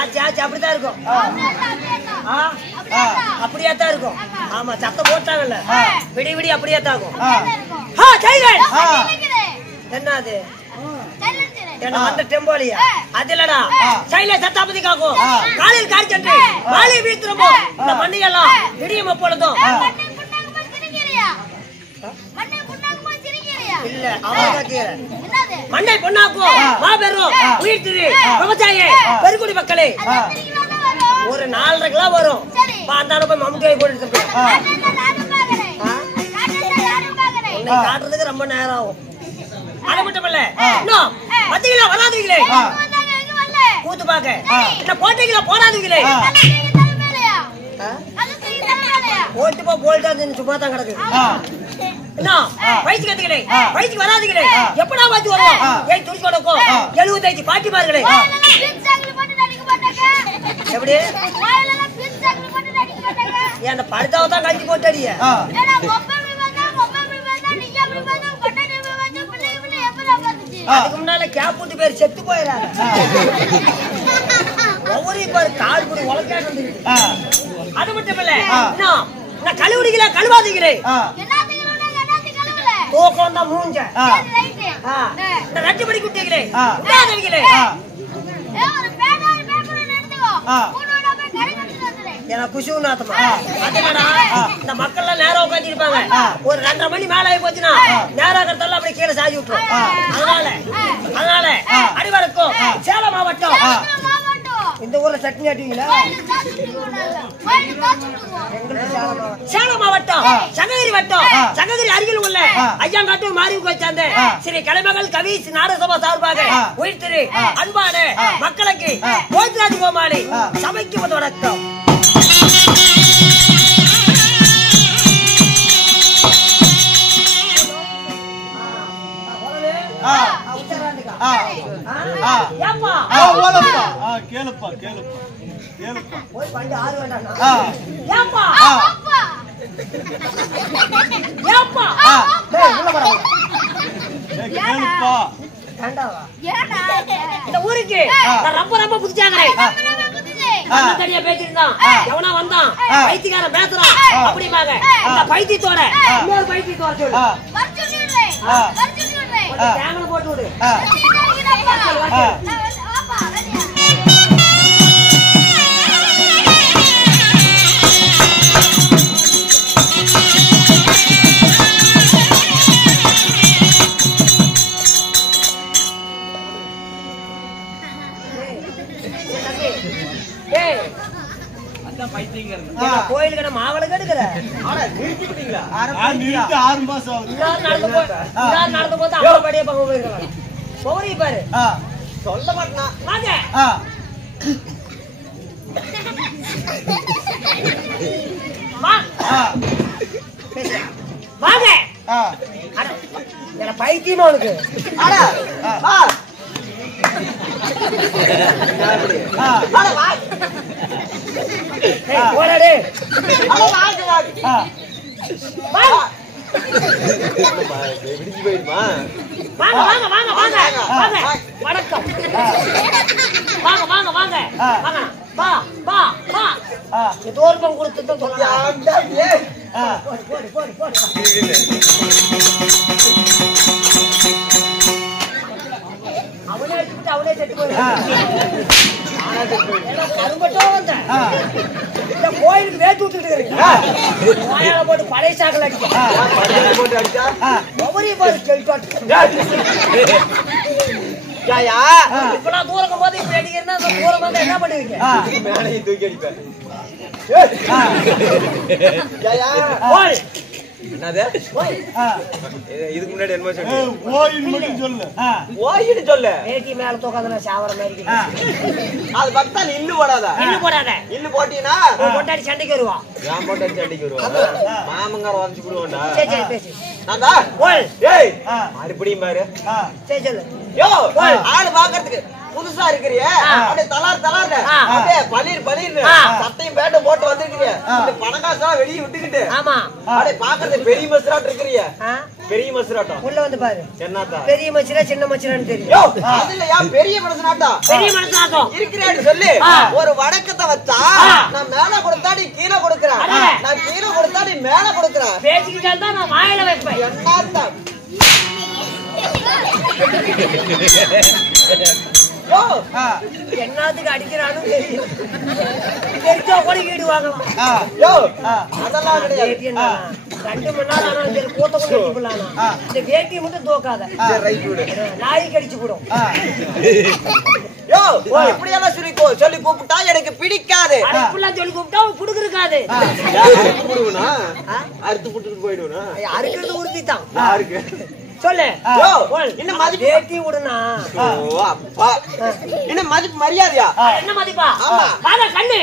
ஆச்சு ஆச்சு அப்படிதான் இருக்கும். அப்படியே தான் இருக்கும். ஆமா சத்தம் போட்டாங்கல்ல விடி விடி அப்படியே தான் இருக்கும். என்ன அது என்ன அந்த டெம்போலியா அது இல்லடா சைல சத்தாபதி காக்கும் காலையில் காய்ச்சட்டு மாலை வீத்துறப்போ இந்த மண்ணியெல்லாம் விடியும் எப்பொழுதும் இல்ல மண்ணை பொண்ணாக்கும் மாபெரும் உயிர் திரு விவசாய பெருங்குடி மக்களே ஒரு 4.5 கிலோ வரும். அந்த போய் மம்முட்டியை போட்டு காட்டுறதுக்கு ரொம்ப நேரம் ஆகும். அது மட்டும் இல்ல இன்னும் 10 கிலோ வராதுங்களே கூத்து பாக்க என்ன போட்டீங்களா போடாதீங்களே போட்டு போ போல்ட்டா சும்மா தான் கிடக்கு. என்ன வயசு கத்துங்களே வயசுக்கு வராதுங்களே எப்படா பார்த்து வரும் ஏன் துணி கொடுக்கும் 75 பாட்டி பாருங்களே எப்படி அந்த படுத்தாவை தான் கழிச்சு போட்டடிய அதுக்கு முன்னால கேப்புட்டு பேர் செத்து போயிடாது ஒவ்வொரு பேர் கால் கூட உலக்காட்டு. அது மட்டும் இல்ல நான் கழுவுடிக்கல கழுவாதீங்களே தூக்கம் தான் மூஞ்ச இந்த ரெண்டு மணி குட்டிங்களே குஷுநாத்தமா இந்த மக்கள் எல்லாம் நேரம் உட்காந்து இருப்பாங்க. ஒரு 2:30 மணி மேல ஆகி போச்சுன்னா நேரம் இருக்கிறதெல்லாம் அப்படியே கீழே சாஞ்சி விட்டுரும். அதனால அடிவாரத்துக்கும் சேலம் மாவட்டம் இந்த ஊர்ல சட்னி ஆட்டுவீங்களா? சேலம் மாவட்டம் சங்ககிரி வட்டம் சங்ககிரி அருகில் உள்ள ஐயாங்காட்டு மாரிவுக்கு வச்சாந்த ஸ்ரீ கலைமகள் கவி நாடகசபா சார்பாக உயிர் திரு அன்பான மக்களுக்கு போஜராஜ் கோமாளி சபைக்கு வணக்கம். ஊருக்கு ரொம்ப ரொம்ப புதிச்சாங்க தனியா பேசிருந்தான் எவனா வந்தான் பைத்தியக்காரன் பேசுறான் அப்படிமாங்க இந்த பைத்தியத்தோட இன்னொரு பைத்தியத்தோட சொல்லு கேமரா போட்டு விடு. கோயிலுக்கு மாவளை கெடுக்கிற நடந்து போது அவடியே பக்கம் போயிருக்கலாம். சோரி பாரு சொல்ல மாட்டான் வாங்க வாங்க பைத்தியமா உனக்கு போராடு வாங்க வாங்க வாங்க வாங்க வணக்கம் வாங்க வாங்க வாங்க வாங்க பா பா பா தோர்பம் கொடுத்து அவனே எடுத்துட்டு அவனே செட்டு போய் கரும்பட்டும் வந்த இந்த கோயிலுக்கு வேட்டு விட்டுட்டு இருக்கு போட்டு பழைய சாக்கல அடிச்சா ஒவ்வொரு இப்ப நான் தூரம் போது இப்ப அடிக்கிறேன்னா தூரம் வந்து என்ன பண்ணுவீங்க தூக்கி அடிப்பேன். இதுக்கு முன்னாடி என்ன சொல்லு மேட்டி மேல தூக்காத சாவர மாதிரி அது பக்தா இல்லு போடாத இல்லு போட்டீங்கன்னா பொட்டாடி சண்டைக்கு வருவான். ஏன் பொட்டாடி சண்டைக்கு வருவான் மாமங்கார வந்து விடுவான்டா. சரி சரி பேசு நான்டா போய் ஏய் மறுபடியும் பாரு சரி சொல்லு யோ ஆளு பாக்கிறதுக்கு புதுசா இருக்கறியே அப்படியே தலார் தலார்ல அப்படியே பளீர் பளீர்னு சட்டையும் பேட்டும் போட்டு வந்திருக்கீங்க இந்த பணக்காசா வெளிய விட்டுக்கிட்டு ஆமா அப்படியே பாக்குறது பெரிய மஸ்ராட் இருக்கறியே பெரிய மசுராட்டம் உள்ள வந்து பாரு என்னடா பெரிய மச்சுரா சின்ன மச்சுரான்னு தெரியும் அதுல யா பெரிய மனுஷனாட்டம் பெரிய மனுஷனாட்டம் இருக்கிறேன்னு சொல்லி ஒரு வடக்கத்தை வச்சா நான் மேல கொடுத்தா நீ கீழே கொடுக்கற நான் கீழே கொடுத்தா நீ மேல கொடுக்கற பேசிக்கிட்டா தான் நான் வாயில வைப்பேன் என்னடா என்னத்துக்கு அடிக்கிறானு தெரியும் தெரிஞ்சா கூட வீடு வாங்கலாம் அதெல்லாம் கிடையாது 2 மணி நேரம் ஆனாலும் சரி கூத்த கூட வச்சு போடலாம் இந்த வேட்டியை மட்டும் தோக்காத நாய் கடிச்சு போடும் இப்படி எல்லாம் சொல்லி கூப்பிட்டா எனக்கு பிடிக்காது இப்படிலாம் சொல்லி கூப்பிட்டா புடுக்கு இருக்காது அறுத்து புட்டுட்டு போயிடுவா அறுக்கிறது உறுதித்தான் யாருக்கு சொல்லு இன்னும் மதிப்பு வேட்டி விடுனா அப்பா இன்னும் மதிப்பு மரியாதையா என்ன மதிப்பா ஆமா கண்ணு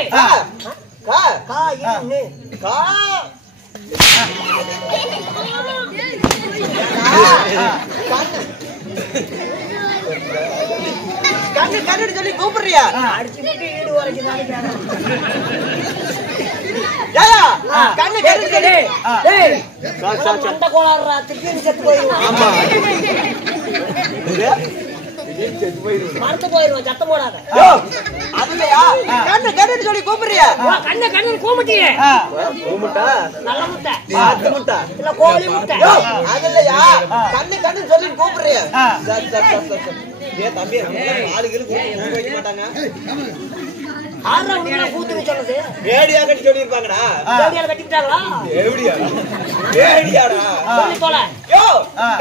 கா கா இன்னு கா கண்ணு கண்ணு சொல்லி கூப்பிடுறியா அடிச்சு விட்டு ஈடு வரைக்கும் கண்ணு கண்ணு மண்ட கோளாறுடா திடீர்னு செத்து போயிடுவோம் ஆமா மறந்து போயிடுவோம் சத்தம் போடாத அதுலயா கண்ணு கண்ணு சொல்லி கூப்பிடுறியா கண்ணு கண்ணு கூமுட்டியே கூமுட்டா நல்ல முட்டை ஆத்து முட்டை இல்ல கோழி முட்டை அதுலயா கண்ணு கண்ணு சொல்லி கூப்பிடுறியா ஏ தம்பி ஆளுகளுக்கு வைக்க மாட்டாங்க ஆறா உள்ள கூத்துன்னு சொன்னது வேடியா கட்டி சொல்லி இருப்பாங்கடா வேடியால கட்டிட்டாங்களா எப்படியா வேடியாடா சொல்லி போல யோ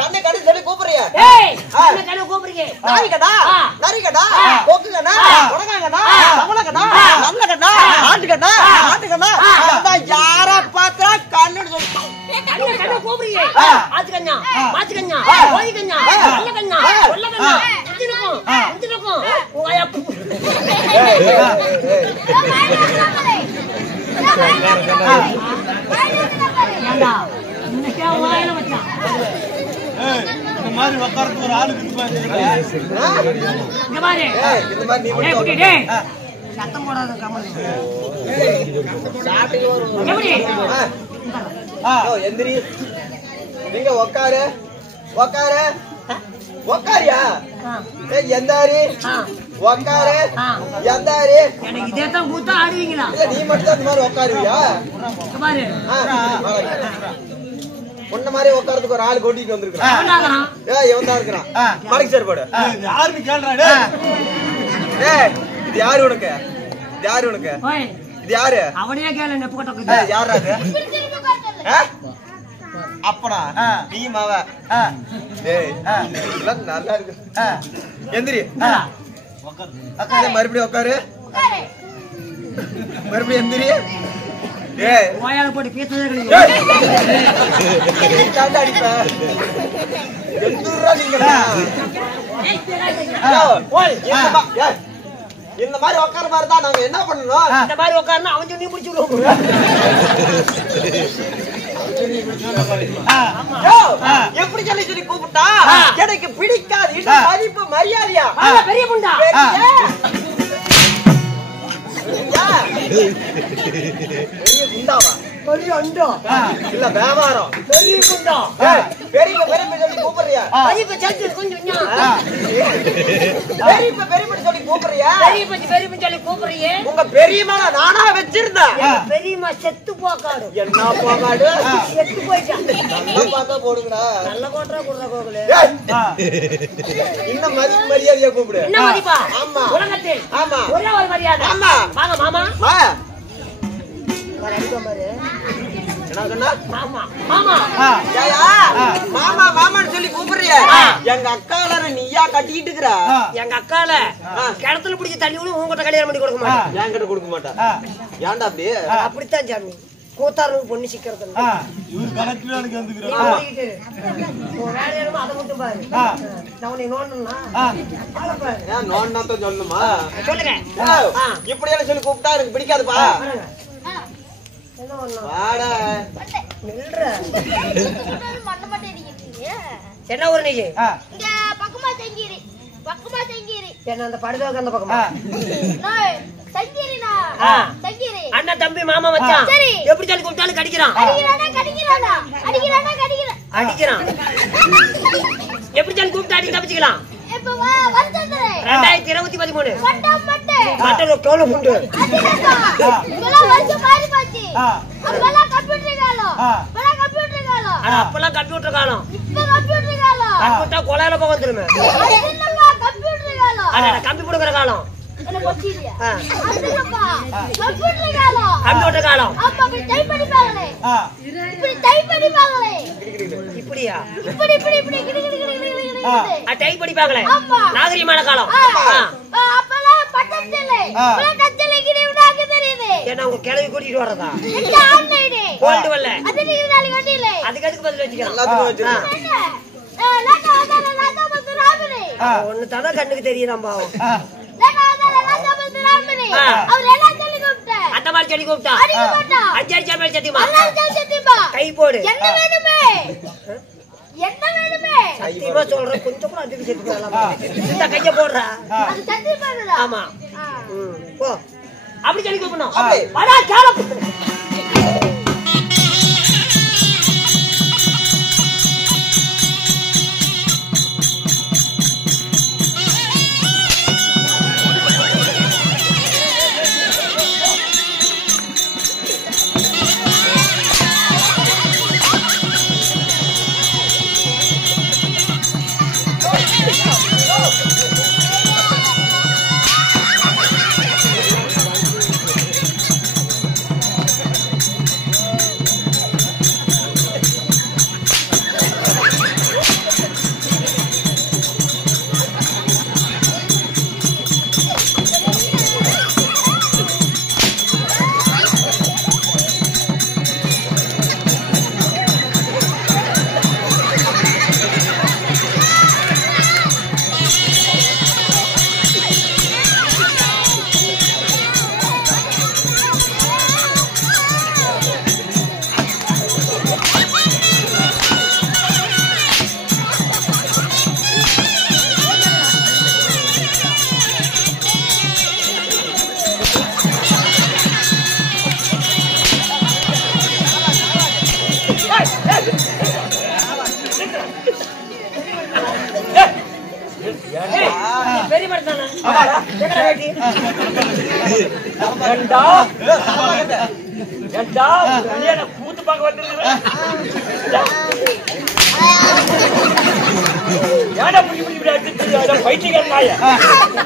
கண்ணு கண்ணு சொல்லி கூப்பிடுறியா ஏய் கண்ணு கண்ணு கூப்பிடுறீங்க நாய்கடா நரிகடா கொக்குகடா உடகாங்கடா தமிழகடா நல்லகடா ஆட்டுகடா ஆட்டுகடா யார பார்த்தா கண்ணு சொல்லி கண்ணு கண்ணு கூப்பிடுறீங்க ஆத்துக்கண்ணா மாத்துக்கண்ணா கோழிக்கண்ணா நல்லகண்ணா கொல்லகண்ணா இந்தினுக்கும் உங்க ஐயப்ப இந்த மாதிரி உட்கார்ந்து ஒரு ஆளு சத்தம் போடாத எந்திரி நீங்க உக்காரு உக்காரு உக்காரியா எந்தாரி உக்காரு எந்தாரி எனக்கு இதே தான் கூத்தா ஆடுவீங்களா நீ மட்டும் அந்த மாதிரி உக்காருவியா பாரு உன்ன மாதிரி உட்காரதுக்கு ஒரு ஆள் கூட்டிட்டு வந்திருக்கான் இவன் தான் இருக்கிறான் மலைக்கு சார் போடு யாருன்னு கேள்றா இது யாரு உனக்கு இது யாரு உனக்கு இது யாரு அவனையே கேளு நெப்பு கட்ட யாரு அப்பனா நீ மாவ நல்லா இருக்கு எந்திரி மறுபடியும் உட்காரு மறுபடியும் எந்திரி வாயால போட்டு பேசவே இந்த மாதிரி உட்கார மாதிரி தான் நாங்க என்ன பண்ணணும் இந்த மாதிரி உட்காருனா அவன் சொல்லி முடிச்சுடுவோம் எப்படி சொல்லி சொல்லி கூப்பிட்டா எனக்கு பிடிக்காது இது மதிப்பு மரியாதையா பெரிய புண்டா பெரிய குண்டாவா பெரிய அண்டா இல்ல வியாபாரம் பெரிய குண்டா பெரிய பெரிய சொல்லி கூப்பிடுறியா பெரிய சல்சி கொஞ்சம் பெரிய சொல்லி கூப்பிடுறியா பெரிய சொல்லி கூப்பிடுறியே உங்க பெரியம்மா நானா வச்சிருந்தேன் பெரியம்மா செத்து போக்காடு என்ன போகாடு செத்து போயிட்டான் நல்லா பார்த்தா போடுங்கடா நல்ல கோட்டரா குடுற கோகுலே இன்னும் மதிப்பு மரியாதையா கூப்பிடு என்ன மதிப்பா ஆமா உலகத்தில் ஆமா ஒரே ஒரு மரியாதை ஆமா வாங்க மாமா வா வர அடிக்க பாரு என்ன சொன்னா மாமா மாமா ஏயா மாமா மாமான்னு சொல்லி கூப்பிடுறியா எங்க அக்கால நீயா கட்டிட்டு இருக்கற எங்க அக்கால கிணத்துல பிடிச்சி தண்ணி கூட உங்ககிட்ட கல்யாணம் பண்ணி கொடுக்க மாட்டேன் என்கிட்ட கொடுக்க மாட்டா ஏன்டா அப்படி அப்படித்தான் சாமி கூத்தாருக்கு பொண்ணு சிக்கிறது இல்ல இவர் கணக்குல வந்துக்கிறாரு வேலையில அதை மட்டும் பாரு நான் உன்னை நோண்டணும்னா நோண்டா தான் சொல்லணுமா சொல்லுங்க இப்படி எல்லாம் சொல்லி கூப்பிட்டா எனக்கு பிடிக்காதுப்பா என்ன ஊர் நீங்க என்ன அந்த படுதாக்கு அந்த பக்கமா அண்ணன் தம்பி மாமா வச்சான் எப்படி சொல்லி கூப்பிட்டாலும் கடிக்கிறான் அடிக்கிறான் எப்படி ஜன் கூப்பிட்டாடி தப்பிச்சுக்கலாம். இப்ப வருஷத்துல 2023 மட்டன் கோல புண்டு இதெல்லாம் வருஷம் மாறி போச்சு. அப்பெல்லாம் கம்ப்யூட்டர் காலம். அப்பெல்லாம் கம்ப்யூட்டர் காலம். இப்ப கம்ப்யூட்டர் காலம். கம்ப்யூட்டர் கொலையில போக வந்துருமே. அது இல்லப்பா கம்ப்யூட்டர் காலம். அட கம்பி புடுங்கற காலம். என்ன போச்சியா? அதுலப்பா கம்ப்யூட்டர் காலம். கம்ப்யூட்டர் காலம். அப்ப அப்படி டைப் பண்ணி பாருங்களே. இப்படி டைப் பண்ணி பாருங்களே. இப்படியா? இப்படி டைப் பண்ணி பாருங்களே. நாகரிகமான காலம். அப்பெல்லாம் பட்டச்சலை. இப்பெல்லாம் கச்சலை கிடிவுடாக்க தெரியுது. ஏன்னா உங்க கிளவி கூட்டிட்டு வரதா? இந்த ஆன்லைன். போல்ட் வரல. அது நீங்க நாளை வண்டியில. அதுக்கு அதுக்கு பதில் வச்சுக்கலாம். எல்லாத்துக்கும் வச்சிருக்கேன். லாட்டா வந்து ராமனே. ஒண்ணு தான கண்ணுக்கு தெரியுதாம் பாவம். லாட்டா வந்து ராமனே. அவர் எல்லாம் சொல்லி கூப்பிட்டா. அந்த மாதிரி சொல்லி கூப்பிட்டா. அடிக்க மாட்டா. அடிச்சா மேல சத்தியமா. அல்லாஹ் சத்தியமா. கை போடு. என்ன வேணுமே? என்ன வேணுமே? சத்தியமா சொல்றேன் கொஞ்சம் கூட அதுக்கு செத்து போடலாம். இந்த கைய போடுறா. அது சத்தியமா. ஆமா. போ. அப்படி சொல்லி கூப்பிடணும். அப்படி. வாடா காலம். பெரிய மரத்தானே. எங்கடா வெட்டி? ஏண்டா? ஏண்டா? கல்யாண கூத்து பார்க்க வந்திருக்கிறேன். ஏண்டா புடி புடி புடி அடிச்சு பைத்தியக்கார நாய.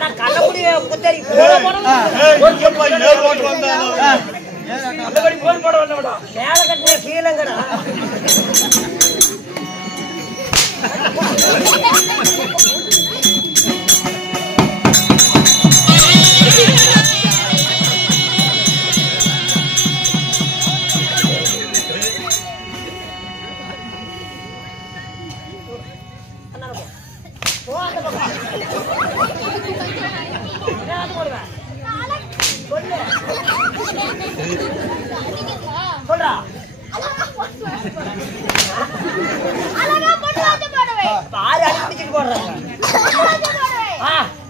நான் கள்ளமுடி குத்தரி போட போறேன். எப்பா ஏர் ஓட்டு வந்தாங்க. அந்த மாதிரி போன் போட வந்தவடா. மேல கட்டின கீழங்கடா. சொல்றா அழகா பொண்ணு வந்து போடுவே. பாரு அடி பிடிச்சிட்டு போடுறாங்க.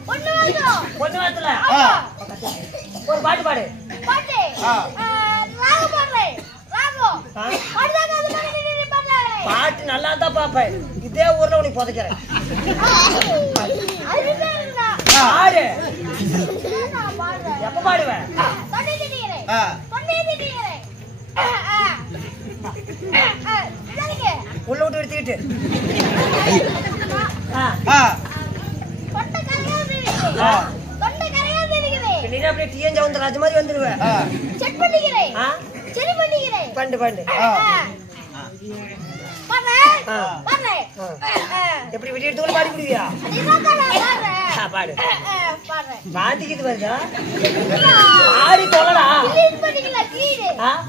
பொண்ணு வாசல ஒரு பாட்டு பாடு. பாட்டு ராகு பாடுறேன். ராகு பாடுதாங்க அது பண்ணி பாடுறானே. பாட்டு நல்லா தான் பாப்பேன். இதே ஊர்ல உனக்கு புதைக்கிறேன். அதுதான்டா. பாடு. நான் பாடுறேன். எப்ப பாடுவேன்? தொண்டை திடிக்கிறேன். தொண்டை திடிக்கிறேன். சரிங்க. உள்ள விட்டு எடுத்துக்கிட்டு. தொண்டை கரையா திடிக்கிறேன். தொண்டை கரையா திடிக்கிறேன். நீ அப்படியே டிஎன் ஜவுந்த ராஜ மாதிரி வந்துடுவேன். செக் பண்ணிக்கிறேன். சரி பண்ணிக்கிறேன். பண்டு பண்டு. பாடுறேன். எப்படி விட்டு எடுத்து பாடி விடுவியா? பாடு. பாட்டிக்கிட்டு வருதா? ஆடி தொலைடா. கிளீன் பண்ணிக்கலாம்.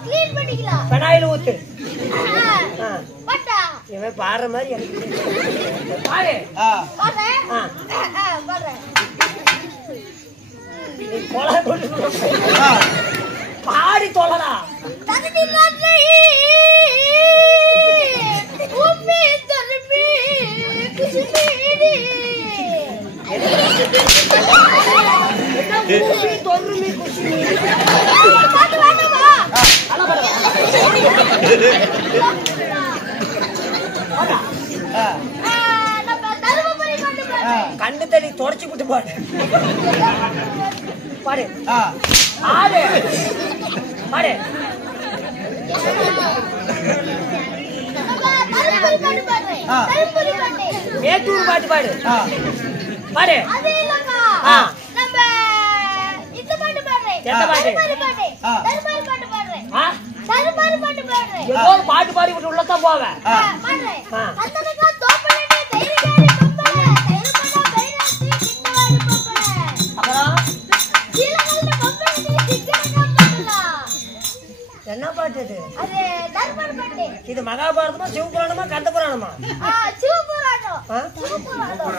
கிளீன் பண்ணிக்கலாம். பெனாயில் ஊத்து. பட்டா. இவன் பாடுற மாதிரி எனக்கு பாடு. பாடுறேன். பாடுறேன். நீ கொலை கொண்டு பாடி தொலைடா. தகுதி நாட்டை உம்மி தருமி குசுமீடி. தொருமி குசுமி. பாட்டு வேண்டாமா? நல்லா பாடுவா. தொடச்சி விட்டு பாடு பாடு ஆடு பாடு மேட்டூர் பாட்டு பாடு பாடு பாட்டு பாடி விட்டு உள்ளதான் போவேன் என்ன பாட்டு இது? இது மகாபாரதமா சிவபுராணமா கந்தபுராணமா?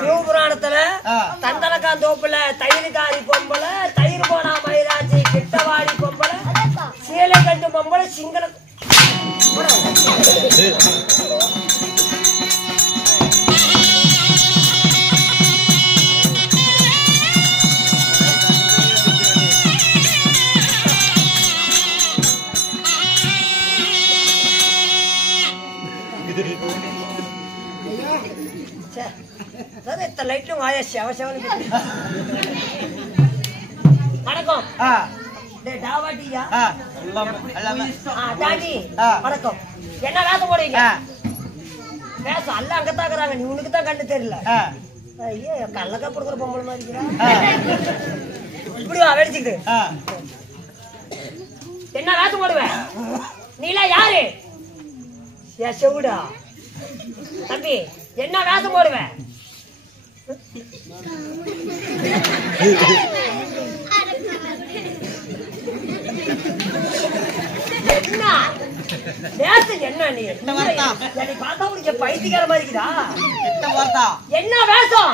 சிவபுராணத்துல தந்தலக்கா தோப்புல தயிர்காரி பொம்பளை தயிர் போனா மயிராட்சி கிட்டவாடி பொம்பளை சீலை கட்டு பொம்பளை சிங்கள லைட்டும் ஆயா செவசவன் வணக்கம் டாவாட்டியா டாடி வணக்கம் என்ன வேஷம் போடுவீங்க வேஷம் அல்ல அங்கத்தாக்குறாங்க நீ உனக்கு தான் கண்டு தெரியல ஐயோ கள்ளக்கா கொடுக்குற பொம்பளை மாதிரி இப்படி வெடிச்சுக்கிட்டு என்ன வேஷம் போடுவேன் நீலாம் யாரு செவுடா தம்பி என்ன வேஷம் போடுவேன் என்ன வேஷம் என்ன நீ என்னை பார்த்தா உனக்கு பைத்தியக்கார மாதிரி இருக்குதா என்ன வேஷம்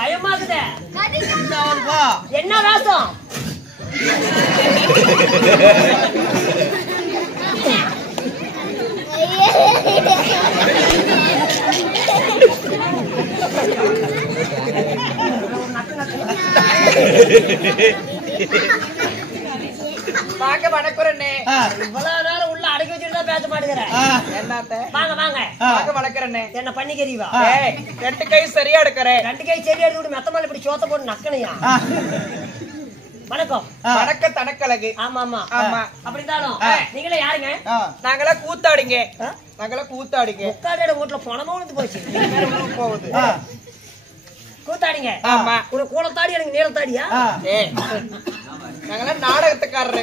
பயமாக்குதே என்ன வேஷம் பாக்க வணக்குறேன்னே இவ்வளவு நேரம் உள்ள அடக்கி வச்சுட்டு பேச மாட்டேங்கிறேன் என்னத்த வாங்க வாங்க பாக்க வணக்குறேன்னே என்ன பண்ணிக்கிறீவா 2 கை சரியா எடுக்கிறேன் 2 கை சரியா எடுத்து மெத்தமால இப்படி சோத்த போட்டு நக்கணையா வணக்கம் வணக்கம் தனக்கழகு ஆமா ஆமா ஆமா அப்படிதானோ நீங்களே யாருங்க நாங்கள கூத்தாடிங்க கூத்தாடிட வீட்டுல பணமா வந்து போச்சு போகுது கூத்தாடிங்க ஆமா ஒரு கூலத்தாடி எனக்கு நீளத்தாடியா நாங்கள நாடகத்துக்காரரு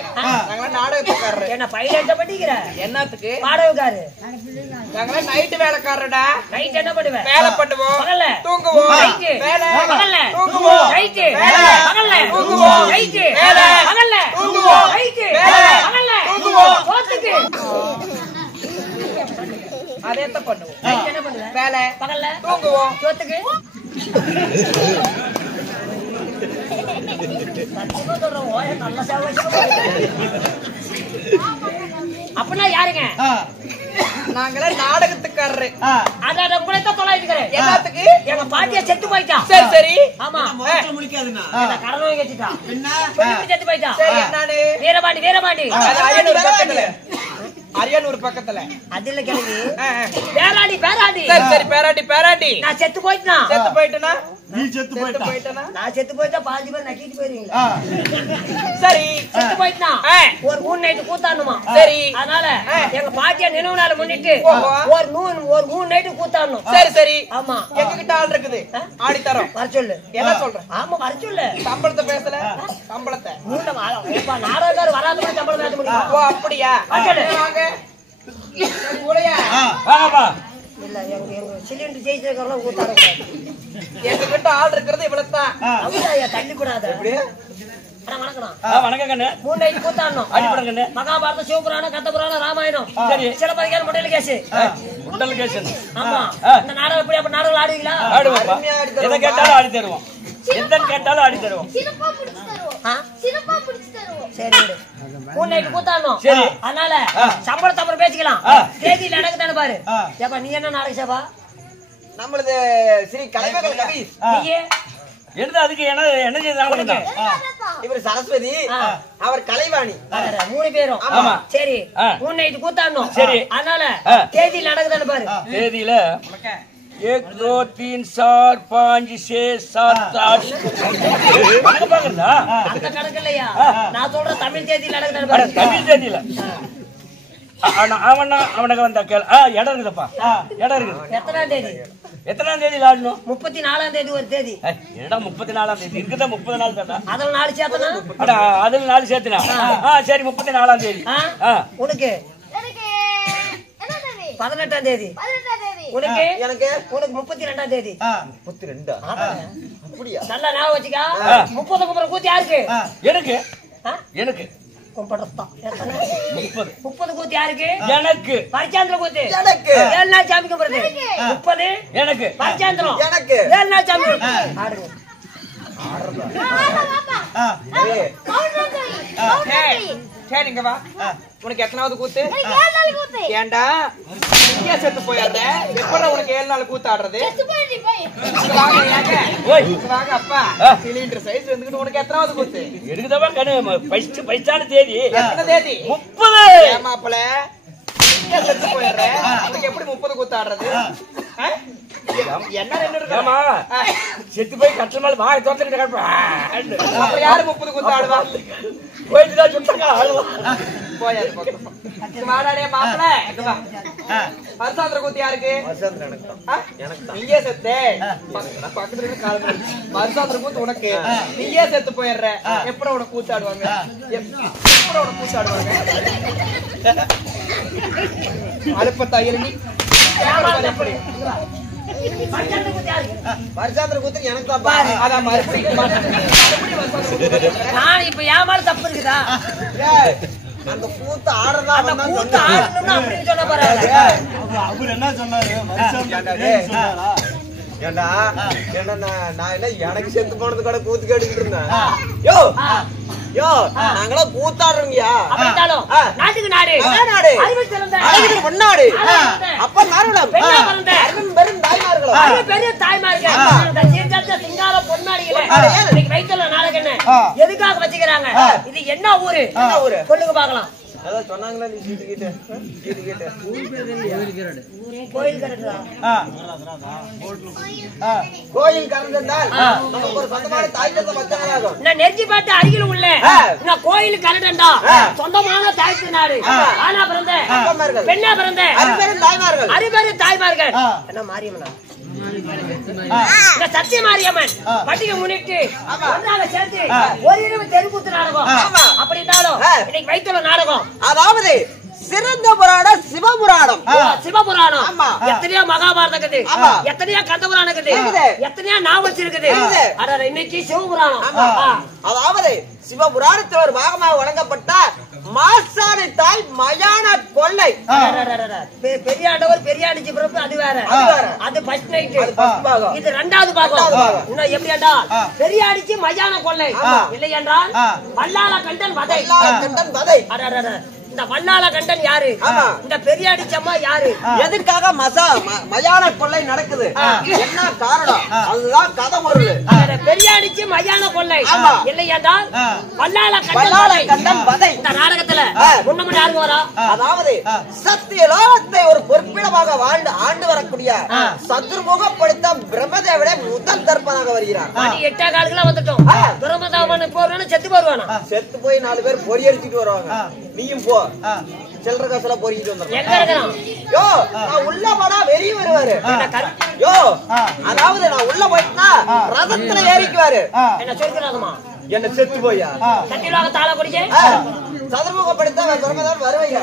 என்ன பைலட் பண்ணிக்கிற என்னத்துக்கு வாடகைக்காரு நாங்கள நைட் வேலைக்காரடா நைட் என்ன பண்ணுவ வேலை பண்ணுவோம் பகல்ல தூங்குவோம் நைட் வேலை பகல்ல தூங்குவோம் நைட் வேலை பகல்ல தூங்குவோம் நைட் வேலை பகல்ல தூங்குவோம் நைட் வேலை பகல்ல தூங்குவோம் போத்துக்கு அதேத்த பண்ணுவோம் நைட் என்ன பண்ணுவ வேலை பகல்ல தூங்குவோம் போத்துக்கு அப்படின்னா யாருங்க நாங்களே நாடகத்துக்காரரு அத உங்களை தான் தொலைக்கிறேன் எல்லாத்துக்கு எங்க பாட்டியா செத்து போயிட்டா சரி சரி ஆமா முடிக்காதுன்னா கடனை வச்சிட்டா என்ன செத்து போயிட்டா சரி நானே வீரபாண்டி அரியனூர் பக்கத்துல அதில்ல கிளம்பி பேராண்டி சரி பேராண்டி நான் செத்து போயிட்டேனா நீ செத்து போயிட்டேனா நான் செத்து போயிட்டா பாதி பேர் நக்கிட்டு போயிருவீங்களா சரி செத்து போயிட்டா ஒரு 3 நைட் கூத்தாடணுமா சரி அதனால எங்க பாட்டியா நினைவு நாள் முன்னிட்டு ஒரு 3 நைட் கூத்தாடணும் சரி ஆமா எங்க கிட்ட ஆள் இருக்குது ஆடி தரோம் வர சொல்லு என்ன சொல்றேன் ஆமா வர சொல்லு சம்பளத்தை பேசல சம்பளத்தை நாடகக்காரர் வராத சம்பளம் பேச முடியும் ஓ அப்படியா வாங்க இல்ல எங்க சிலிண்டர் ஜெயிச்சிருக்கிறோம் கூத்தாடக்கூடாது எங்க கிட்ட ஆள் இருக்கிறது இவ்வளவுதான் அவரையா தள்ளி கூடாது மகாபாரத சிவபுராணம் கந்தபுராணம் ராமாயணம் சிலப்பதிகாரம் முண்டல் கேஸ் ஆமா இந்த நாடகம் எப்படி அப்ப நாடகம் ஆடுவீங்களா எதை கேட்டாலும் ஆடி தருவோம் எந்த கேட்டாலும் ஆடி தருவோம் சரி நைட்டு கூத்தாடணும் அதனால சம்பளத்தை அப்புறம் பேசிக்கலாம் தேதியில் நடக்கு தானே பாரு ஏப்பா நீ என்ன நாடகம் சேப்பா நம்மளது ஸ்ரீ கலைமகள் கவி எடுத்து அதுக்கு என்ன செய்ய இவர் சரஸ்வதி, அவர் கலைவாணி. 3 பேரும். ஆமா. சரி. 3 நைட் கூத்தாடணும். சரி. அதனால தேதியில நடக்குதுன்னு பாரு. தேதியில 1 2 3 4 5 6 7 8 அங்க பாக்குறதா? அந்த கணக்கு இல்லையா? நான் சொல்ற தமிழ் தேதியில நடக்குதுன்னு பாரு. தமிழ் தேதியில அவனுக்கு வந்த இடம் இருக்குதுப்பா. இடம் இருக்குது. எத்தனாம் தேதி? எத்தனாம் தேதியில ஆடணும்? 34ஆம் தேதி ஒரு தேதி. இடம் 34ஆம் தேதி இருக்குதா? 30 நாள் தானே. அதுல 4 சேர்த்தனா? அதுல 4 சேர்த்துனா. சரி 34ஆம் தேதி. உனக்கு எனக்கு என்ன தேதி? 18ஆம் தேதி. 18ஆம் தேதி. உனக்கு எனக்கு 32ஆம் தேதி. 32. அப்படியா? நல்லா ஞாபகம் வச்சுக்க. 30 குப்புற கூத்து யாருக்கு? எனக்கு எனக்கு கும்பிடத்தான். 30 கூத்து யாருக்கு? எனக்கு. பரிச்சாந்திர கூத்து எனக்கு. 7 நாள் சாமி கும்பிடுறது. 30 எனக்கு. பரிச்சாந்திரம் எனக்கு. 7 நாள் சாமி ஆடுங்க. சரிங்க வா. உனக்கு எத்தனாவது கூத்து? எனக்கு 7 நாள் கூத்து. ஏண்டா இங்கே செத்து போயிடுற? எப்படா உனக்கு 7 நாள் கூத்து ஆடுறது? செத்து போயிடு போய். வாங்க அப்பா. சிலிண்டர் சைஸ் வந்துட்டு உனக்கு எத்தனாவது கூத்து? எடுக்குதவா கணு பைசான தேதி எத்தனை தேதி? 30. ஏமாப்பல இங்கே செத்து போயிடுற உனக்கு எப்படி 30 கூத்து ஆடுறது? என்ன 2 இருக்கு? ஆமா செத்து போய் கட்டல் மேல வாய் தோத்துக்கிட்டு கிடப்பா. அப்ப யாரு 30 கூத்து ஆடுவா? போயிட்டு தான் சுத்தங்க ஆடுவா. போயாது பக்கம். வாடாடே மாப்பிள. வா. வருஷாந்திர கூத்து யாருக்கு? வருஷாந்திர எனக்கு தான். எனக்கு தான். நீயே செத்தே. பக்கத்துல இருக்க கால் வருஷாந்திர கூத்து உனக்கு. நீயே செத்து போயிடுற. எப்பட உனக்கு கூத்தாடுவாங்க? எப்பட உனக்கு கூத்தாடுவாங்க? அழுப்பத்தா எலும்பி எப்படி? பரிச்சாந்திர கூத்து யாருக்கு? வருஷாந்திர கூத்து எனக்கு தான் பாரு. அதான் மறுபடியும் நான் இப்ப என் மேல தப்பு இருக்குதா? அந்த கூத்து ஆடுறதா அந்த கூத்து ஆடணும்னு அப்படின்னு சொன்ன பாரு. அவர் என்ன சொன்னாரு? சொன்னாரா? ஏண்டா நான் என்ன எனக்கு செத்து போனது கூட கூத்து கேட்டுக்கிட்டு இருந்தேன். யோ யோ நாங்களாம் கூத்தாடுறோங்கயா. அப்படிட்டாலும் நாட்டுக்கு நாடு நாடு அறிவு சிறந்த அழகிற பொன்னாடு. அப்ப பெண்ணா பிறந்த பெரும் தாய்மார்களும் அறிவு பெரிய தாய்மார்கள் இந்த சீர்காழி சிங்கார பொன்னாடிகளே இன்னைக்கு வயித்துல நாடகம் என்ன எதுக்காக வச்சுக்கிறாங்க? இது என்ன ஊரு? என்ன ஊரு? சொல்லுங்க பாக்கலாம். அதான் சொன்னாங்களா நீ சீட்டு கேட்டு கோயில் கரெக்டா? கோயில் கறந்தால் நமக்கு ஒரு சொந்தமான தாய் தந்த மச்சனாகும். நான் நெருஞ்சி பாட்டு அருகில் உள்ள நான் கோயில் கரடண்டா சொந்தமான தாய்க்கு நாடு. ஆனா பிறந்த பெண்ணா பிறந்த அருபெரும் தாய்மார்கள். அருபெரும் தாய்மார்கள் என்ன மாரியம்மனா? இந்த சத்திய மாரியம்மன் பண்டிகை முன்னிட்டு ஒன்றாக சேர்த்து ஒரு இரவு தெருக்கூத்து நாடகம். அப்படி இருந்தாலும் இன்னைக்கு வைத்துள்ள நாடகம் அதாவது சிறந்த புராணம் சிவபுராணம். சிவபுராணம் எத்தனையோ மகாபாரதம் இருக்குது, எத்தனையோ கந்தபுராணம் இருக்குது, எத்தனையோ நாவல்ஸ் இருக்குது. இன்னைக்கு சிவபுராணம். அதாவது சிவபுராணத்தில் ஒரு பாகமாக வழங்கப்பட்ட மாசாணி தாய் மயான கொள்ளை. பெரியாண்டவர் பெரியாடிச்சு பிறப்பு அது வேற. அது ஃபர்ஸ்ட் நைட். இது 2வது பாகம். இன்னும் எப்படியாண்டா பெரியாடிச்சு மயான கொள்ளை இல்லை என்றால் வல்லாள கண்டன் வதை. இந்த வல்லாள கண்டன் யாரு? இந்த பெரியாடிச்சம்மா யாரு? எதுக்காக மயான கொள்ளை நடக்குது? என்ன காரணம்? அதுதான் கதை பொருள். பெரியாடிச்சு மயான கொள்ளை இல்லை என்றால் வல்லாள கண்டன் வதை. இந்த நாடகத்துல முன்னமும் யாருக்கு வரா? அதாவது சத்திய லோகத்தை ஒரு பொற்பிடமாக ஆண்டு வரக்கூடிய சதுர்முகப்படுத்த பிரம்மதேவனே முதல் தர்ப்பனாக வருகிறார். 8 காலத்துல வந்துட்டோம். பிரம்மதேவன் போறானு செத்து போடுவானா? செத்து போய் 4 பேர் பொறியடிச்சிட்டு வருவாங்க. நீயும் போ சில்லற காசுல பொறிக்கிட்டு வந்துடுறோம். எங்க இருக்கிறான்? யோ நான் உள்ள போனா வெளியே வருவாரு. யோ அதாவது நான் உள்ள போயிட்டா ரதத்துல ஏறிக்குவாரு. என்ன சொல்கிறாதமா? என்ன செத்து போயா சத்தியலோக தாள குடிக்க சதுர்முகப்படுத்த பிரம்மதேவன் வருவாங்க.